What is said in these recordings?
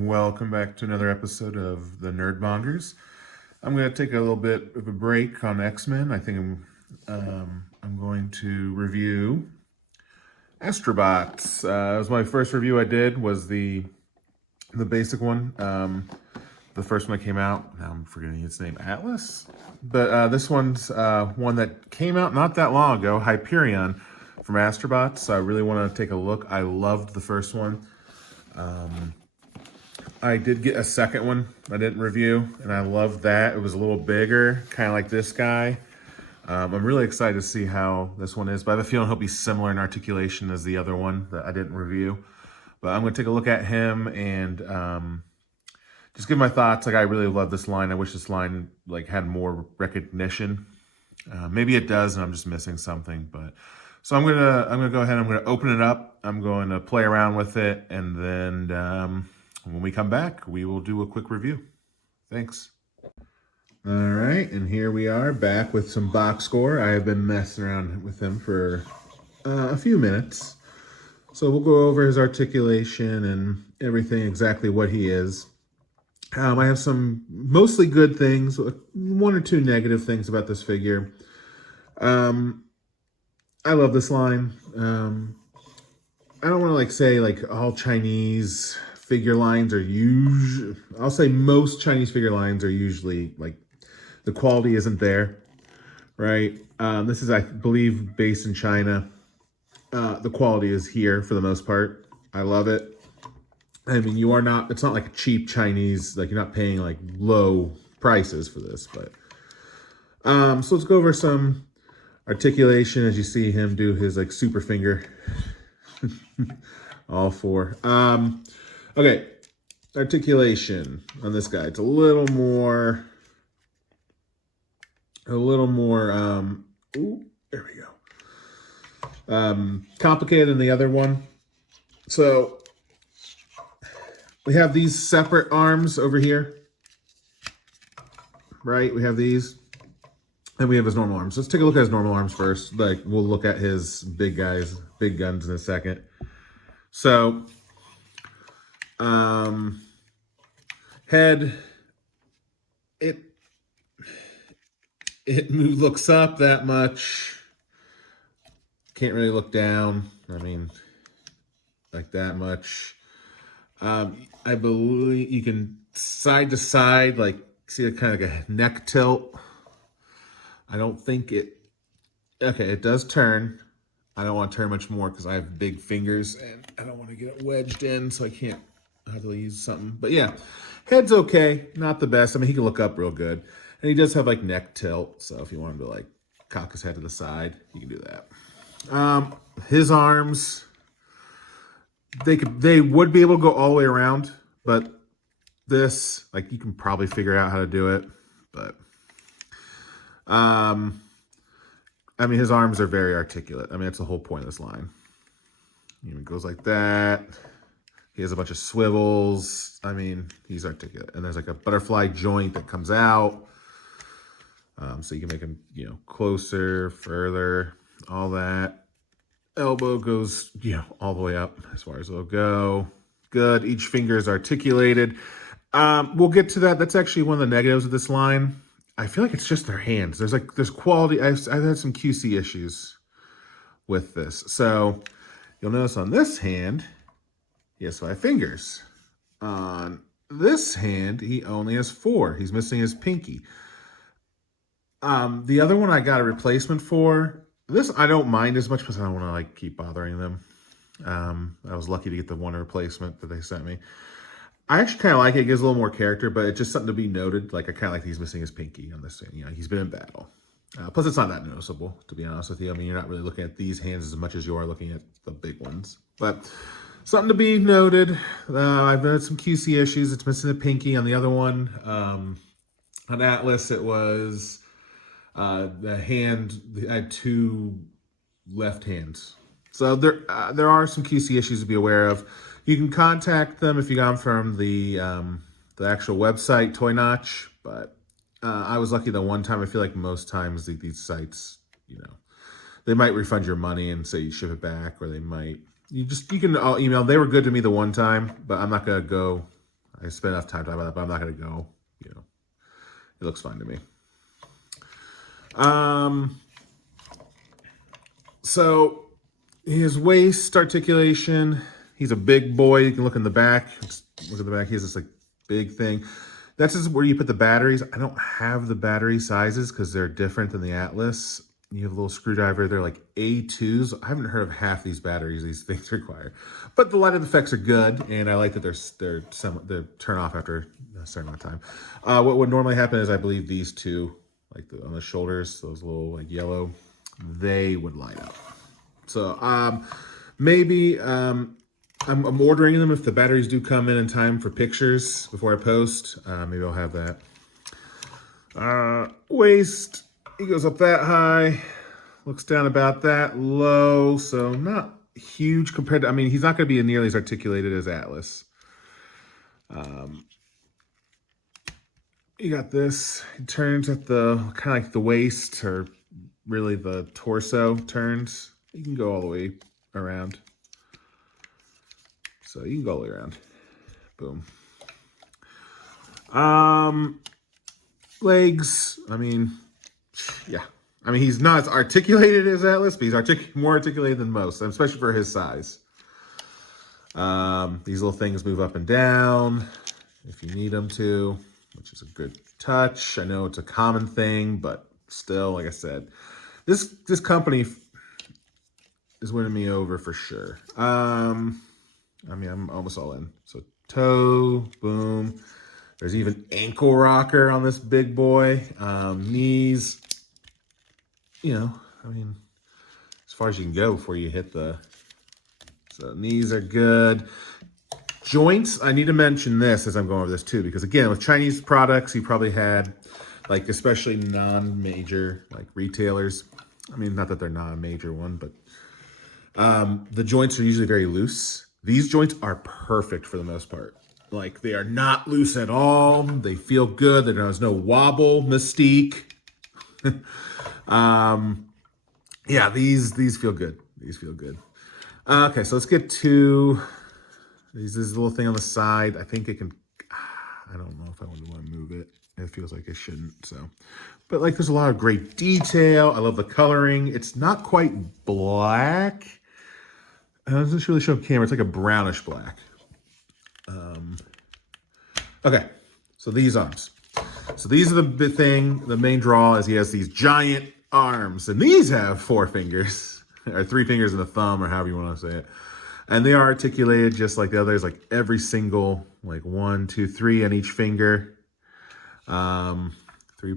Welcome back to another episode of the Nerdmongers. I'm going to take a little bit of a break on X-Men. I think I'm going to review AstroBots. It was my first review I did, was the basic one. The first one that came out, now I'm forgetting its name, Atlas? But this one's one that came out not that long ago, Hyperion from AstroBots. So I really want to take a look. I loved the first one. I did get a second one I didn't review, and I loved that. It was a little bigger, kind of like this guy. I'm really excited to see how this one is, but I have a feeling he'll be similar in articulation as the other one that I didn't review. But I'm going to take a look at him and just give my thoughts. Like, I really love this line. I wish this line had more recognition. Maybe it does, and I'm just missing something. But so I'm gonna go ahead. I'm gonna open it up. I'm going to play around with it, and then when we come back, we will do a quick review. Thanks. All right, and here we are back with some box score. I have been messing around with him for a few minutes. So we'll go over his articulation and everything, exactly what he is. I have some mostly good things, one or two negative things about this figure. I love this line. I don't want to say all Chinese figure lines are usually, I'll say most Chinese figure lines are usually the quality isn't there, right? This is, I believe, based in China. The quality is here for the most part. I love it. I mean, it's not like cheap Chinese, you're not paying low prices for this, but, so let's go over some articulation as you see him do his super finger. All four. Okay, articulation on this guy. It's a little more, ooh, there we go. Complicated than the other one. So we have these separate arms over here, right? We have these, and we have his normal arms. Let's take a look at his normal arms first. We'll look at his big guns in a second. So, head, it looks up that much. Can't really look down. I mean, that much. I believe you can side to side, see a kind of a neck tilt. I don't think it does turn. I don't want to turn much more because I have big fingers and I don't want to get it wedged in, so I have to use something. But yeah, head's okay, not the best. I mean, he can look up real good. And he does have neck tilt, so if you want him to cock his head to the side, you can do that. His arms, they would be able to go all the way around, but this, you can probably figure out how to do it. But I mean, his arms are very articulate. I mean, that's the whole point of this line. It goes like that. He has a bunch of swivels. I mean, he's articulate. And there's a butterfly joint that comes out. So you can make him, closer, further, all that. Elbow goes, all the way up as far as it'll go. Good. Each finger is articulated. We'll get to that. That's actually one of the negatives of this line. I feel like it's just their hands. There's quality. I've had some QC issues with this. So you'll notice on this hand, he has 5 fingers. On this hand, he only has 4. He's missing his pinky. The other one I got a replacement for. This I don't mind as much because I don't want to keep bothering them. I was lucky to get the one replacement that they sent me. I actually kind of like it. It gives a little more character, but it's just something to be noted. I kind of like he's missing his pinky on this thing. He's been in battle. Plus, it's not that noticeable, to be honest with you. I mean, you're not really looking at these hands as much as you are looking at the big ones. But something to be noted. I've had some QC issues. It's missing the pinky on the other one. On Atlas, it was the hand. I had 2 left hands. So there are some QC issues to be aware of. You can contact them if you got them from the actual website, Toy Notch. But I was lucky the one time. I feel like most times these sites, they might refund your money and say you ship it back, or they might. You can email. They were good to me the one time, but I'm not gonna go. I spent enough time talking about that, but I'm not going to go, you know, it looks fine to me. So his waist articulation, he's a big boy. You can look in the back. Look at the back. He has this like big thing. That's just where you put the batteries. I don't have the battery sizes because they're different than the Atlas. You have a little screwdriver. They're like A2s. I haven't heard of half these batteries these things require. But the light effects are good, and I like that they're turn off after a certain amount of time. What would normally happen is I believe these two, like on the shoulders, those little like yellow, they would light up. So maybe I'm ordering them if the batteries do come in time for pictures before I post. Maybe I'll have that. Waist. He goes up that high, looks down about that low, so not huge compared to, I mean, he's not going to be nearly as articulated as Atlas. You got this, it turns at the, kind of like the waist, or really the torso turns. You can go all the way around. So you can go all the way around. Boom. Legs, I mean, yeah. I mean, he's not as articulated as Atlas, but he's more articulated than most, especially for his size. These little things move up and down if you need them to, which is a good touch. I know it's a common thing, but still, like I said, this company is winning me over for sure. I mean, I'm almost all in. So toe, boom. There's even ankle rocker on this big boy. Knees. You know, I mean, as far as you can go before you hit the, so knees are good. Joints, I need to mention this as I'm going over this too, because again, with Chinese products, you probably had, like, especially non-major, like, retailers. I mean, not that they're not a major one, but the joints are usually very loose. These joints are perfect for the most part. Like, they are not loose at all. They feel good. There's no wobble mystique. Yeah, these feel good. These feel good. Okay, so let's get to this little thing on the side. I think it can, I don't know if I want to move it. It feels like I shouldn't, so. But like, there's a lot of great detail. I love the coloring. It's not quite black. Doesn't this really show camera? It's like a brownish black. Okay, so these arms. So these are the big thing. The main draw is he has these giant arms, and these have 4 fingers, or 3 fingers and a thumb, or however you want to say it. And they are articulated just like the others, like every single, like 1, 2, 3 on each finger. 3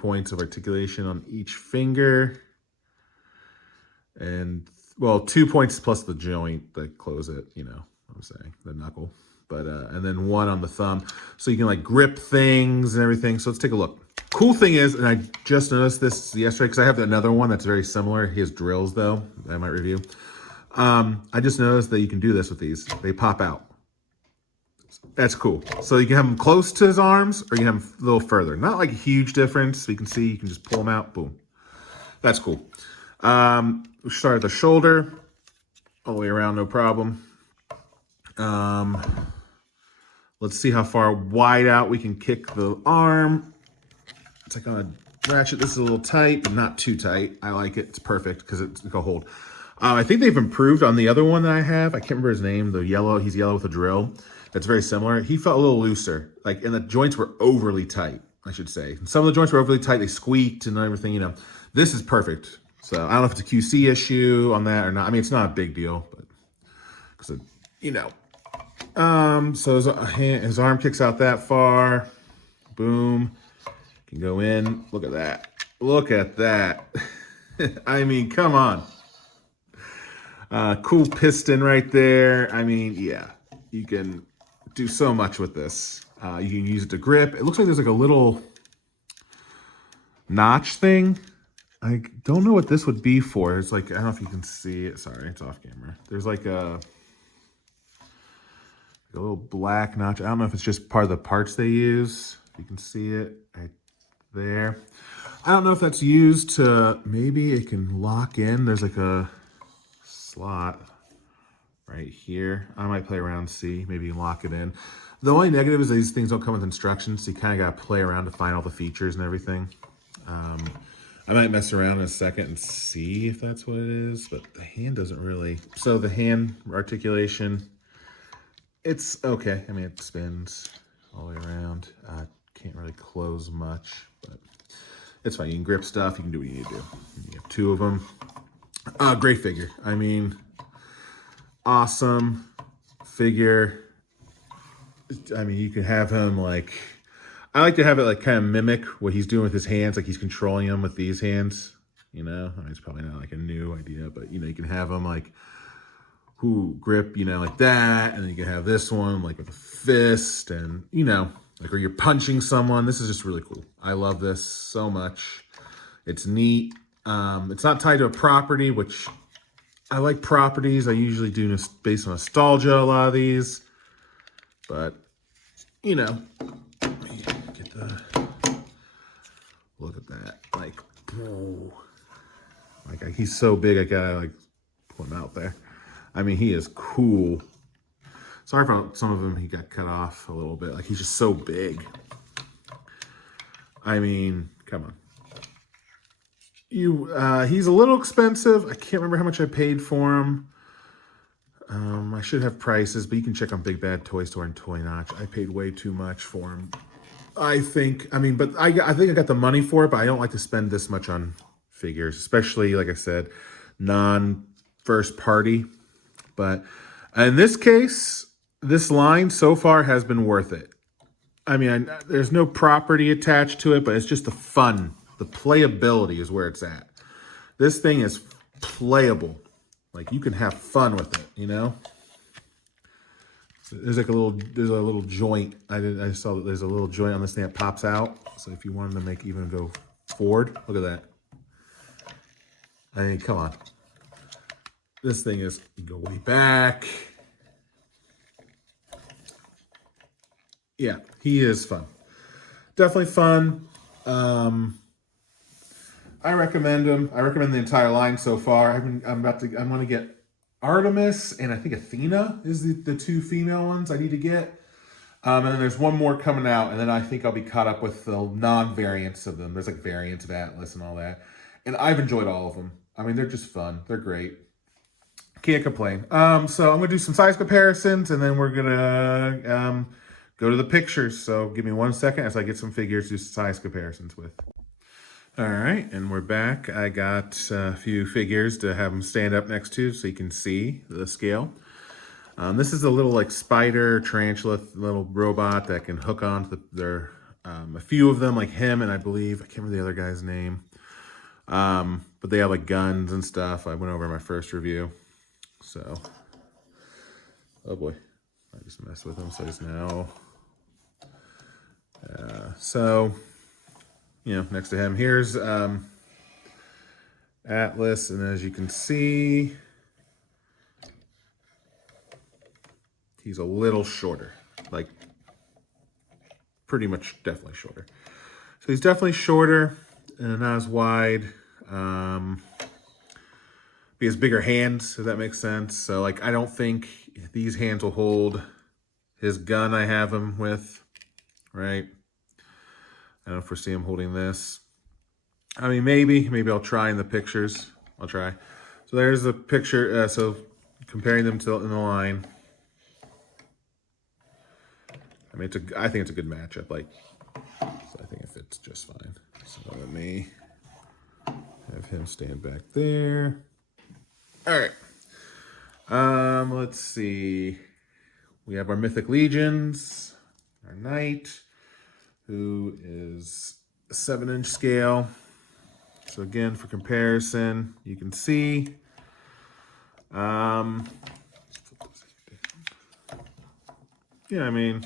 points of articulation on each finger. And, well, 2 points plus the joint that close it, you know what I'm saying, the knuckle. But, and then 1 on the thumb. So you can like grip things and everything. So let's take a look. Cool thing is, and I just noticed this yesterday, because I have another one that's very similar. He has drills though, that I might review. I just noticed that you can do this with these. They pop out. That's cool. So you can have them close to his arms, or you can have them a little further. Not like a huge difference. So you can see, you can just pull them out, boom. That's cool. We start at the shoulder, all the way around, no problem. Let's see how far wide out we can kick the arm. It's like on a ratchet. This is a little tight, but not too tight. I like it. It's perfect because it's like a hold. I think they've improved on the other one that I have. I can't remember his name. The yellow, he's yellow with a drill. That's very similar. He felt a little looser. Like, and the joints were overly tight, I should say. And some of the joints were overly tight. They squeaked and everything, you know. This is perfect. So I don't know if it's a QC issue on that or not. I mean, it's not a big deal, but because, you know. So his arm kicks out that far. Boom. Can go in. Look at that. Look at that. I mean, come on. Cool piston right there. I mean, yeah. You can do so much with this. You can use it to grip. It looks like there's like a little notch thing. I don't know what this would be for. It's like, I don't know if you can see it. Sorry, it's off camera. There's like a little black notch. I don't know if it's just part of the parts they use. You can see it right there. I don't know if that's used to, maybe it can lock in. There's like a slot right here. I might play around, see, maybe you can lock it in. The only negative is these things don't come with instructions, so you kind of got to play around to find all the features and everything. I might mess around in a second and see if that's what it is, but the hand doesn't really. So the hand articulation, it's okay. I mean, it spins all the way around. Can't really close much, but it's fine. You can grip stuff. You can do what you need to do. You have 2 of them. Great figure. I mean, awesome figure. I mean, you can have him like, I like to have it like kind of mimic what he's doing with his hands, like he's controlling them with these hands, you know? I mean, it's probably not like a new idea, but you know, you can have him like who grip, you know, like that, and then you can have this one like with a fist, and you know, like where you're punching someone. This is just really cool. I love this so much. It's neat. It's not tied to a property, which I like properties. I usually do based on nostalgia, a lot of these. But, you know, let me get the, look at that. Like, whoa. Like, he's so big, I gotta, like, put him out there. I mean, he is cool. Sorry about some of him, he got cut off a little bit. Like, he's just so big. I mean, come on. He's a little expensive. I can't remember how much I paid for him. I should have prices, but you can check on Big Bad Toy Store and Toy Notch. I paid way too much for him. I think, I mean, but I think I got the money for it, but I don't like to spend this much on figures, especially, like I said, non-first party. But in this case, this line so far has been worth it. I mean, there's no property attached to it, but it's just the fun. The playability is where it's at. This thing is playable. Like, you can have fun with it, you know? So there's like a little joint. I saw that there's a little joint on this thing that pops out. So if you wanted to make even go forward, look at that. I mean, come on. This thing is, you go way back. Yeah, he is fun. Definitely fun. I recommend him. I recommend the entire line so far. I'm going to get Artemis, and I think Athena is the 2 female ones I need to get. And then there's one more coming out, and then I think I'll be caught up with the non-variants of them. There's like variants of Atlas and all that. And I've enjoyed all of them. I mean, they're just fun. They're great. Can't complain. So I'm going to do some size comparisons, and then we're going to go to the pictures. So give me 1 second as I get some figures to do size comparisons with. All right, and we're back. I got a few figures to have them stand up next to so you can see the scale. This is a little like spider, tarantula, little robot that can hook onto a few of them, like him, and I believe, I can't remember the other guy's name. But they have like guns and stuff. I went over in my first review. So, oh boy, I just messed with them, so just now. So, you know, next to him, here's Atlas, and as you can see, he's a little shorter, like pretty much definitely shorter. So he's definitely shorter and not as wide. He has bigger hands, if that makes sense. So like, I don't think these hands will hold his gun I have him with, right? I don't foresee him holding this. I mean, maybe I'll try in the pictures. I'll try. So there's the picture. So comparing them to in the line. I mean, I think it's a good matchup. Like, so I think it fits just fine. So let me have him stand back there. All right. Let's see. We have our Mythic Legions, our Knight, who is a 7-inch scale. So again, for comparison, you can see. Yeah, I mean,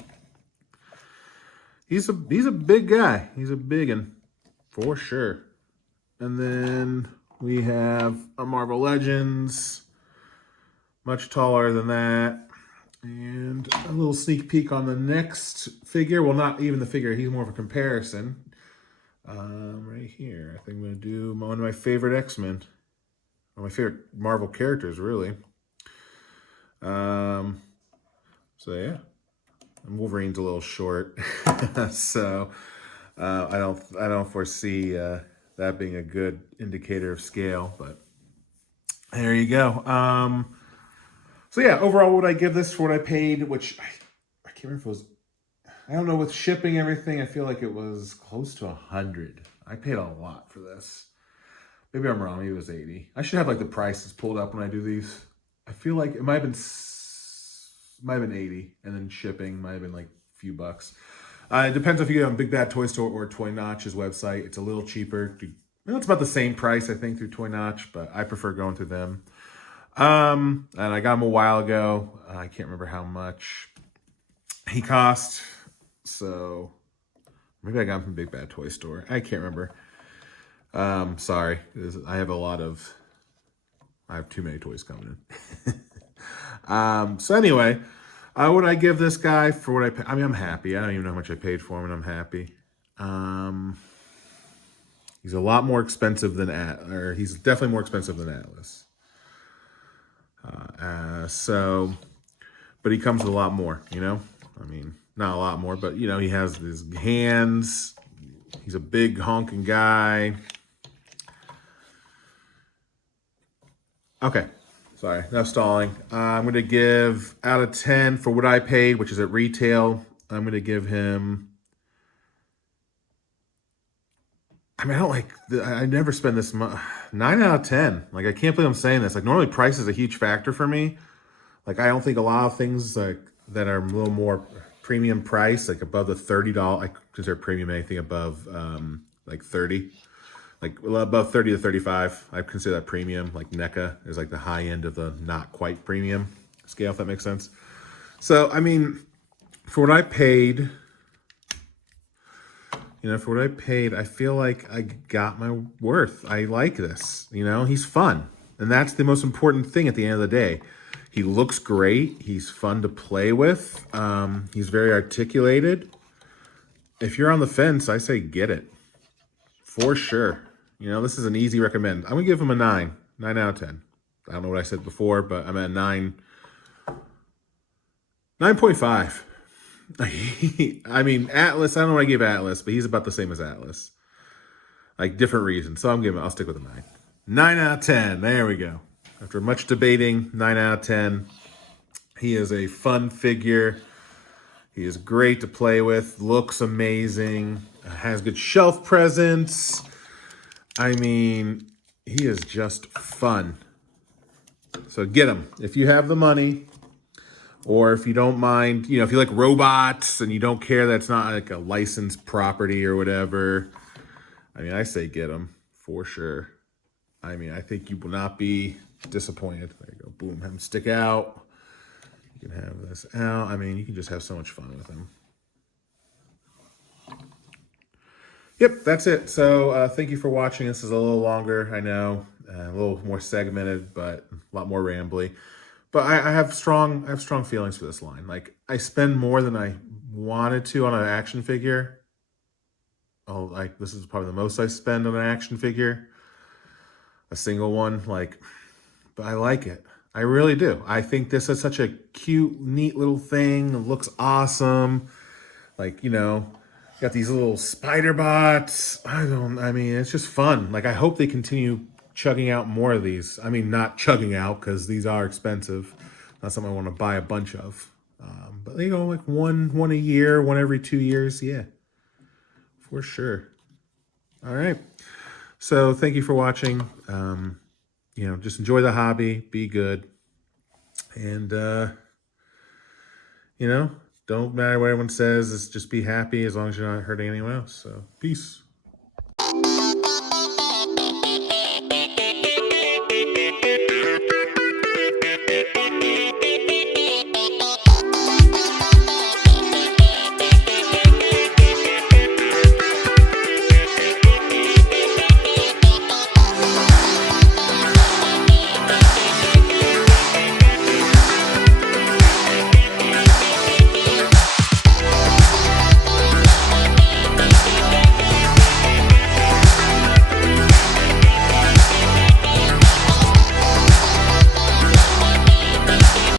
he's a big guy. He's a big one, for sure. And then we have a Marvel Legends, much taller than that. And a little sneak peek on the next figure. Well, not even the figure. He's more of a comparison. Right here. I think I'm going to do one of my favorite X-Men. One of my favorite Marvel characters, really. So, yeah. Wolverine's a little short, so I don't foresee that being a good indicator of scale. But there you go. So yeah, overall, what would I give this for what I paid? Which I can't remember if it was. I don't know, with shipping and everything, I feel like it was close to 100. I paid a lot for this. Maybe I'm wrong. Maybe it was 80. I should have like the prices pulled up when I do these. I feel like it might have been 80, and then shipping might have been like a few bucks. It depends if you go on Big Bad Toy Store or Toy Notch's website. It's a little cheaper. It's about the same price, I think, through Toy Notch, but I prefer going through them. And I got him a while ago. I can't remember how much he cost. So maybe I got him from Big Bad Toy Store. I can't remember. Sorry. I have too many toys coming in. So anyway, what I give this guy for what I pay? I mean, I'm happy. I don't even know how much I paid for him, and I'm happy. He's a lot more expensive than he's definitely more expensive than Atlas. But he comes with a lot more, you know? I mean, not a lot more, but, you know, he has his hands. He's a big honking guy. Okay. Sorry, enough stalling. I'm going to give, out of 10 for what I paid, which is at retail, I'm going to give him... I mean, I never spend this much. 9 out of 10. Like, I can't believe I'm saying this. Like, normally price is a huge factor for me. Like, I don't think a lot of things like that are a little more premium price, like above the $30. I consider premium anything above like 30. Like above 30 to 35. I consider that premium. Like NECA is like the high end of the not quite premium scale, if that makes sense. So, I mean, for what I paid, I feel like I got my worth. I like this. You know, he's fun. And that's the most important thing at the end of the day. He looks great. He's fun to play with. He's very articulated. If you're on the fence, I say get it. For sure. You know, this is an easy recommend. I'm going to give him a 9. 9 out of 10. I don't know what I said before, but I'm at 9. 9.5. I mean, Atlas, I don't know what I gave Atlas, but he's about the same as Atlas. Like, different reasons. So I'll stick with a 9. 9 out of 10. There we go. After much debating, 9 out of 10. He is a fun figure. He is great to play with. Looks amazing. Has good shelf presence. I mean, he is just fun. So get him. If you have the money, or if you don't mind, you know, if you like robots and you don't care that it's not like a licensed property or whatever, I mean, I say get him for sure. I mean, I think you will not be disappointed. There you go. Boom. Have him stick out. You can have this out. I mean, you can just have so much fun with him. Yep, that's it. So thank you for watching. This is a little longer, I know. A little more segmented, but a lot more rambly. But I have strong feelings for this line. Like, I spend more than I wanted to on an action figure. Oh, like, this is probably the most I spend on an action figure. A single one, like, but I like it. I really do. I think this is such a cute, neat little thing. It looks awesome. Like, you know, got these little spider bots. I mean, it's just fun. Like, I hope they continue chugging out more of these. I mean, not chugging out, because these are expensive. Not something I want to buy a bunch of. But, you know, like one a year, one every 2 years. Yeah, for sure. All right. So thank you for watching. You know, just enjoy the hobby, be good, and, you know, don't matter what everyone says, just be happy as long as you're not hurting anyone else. So peace.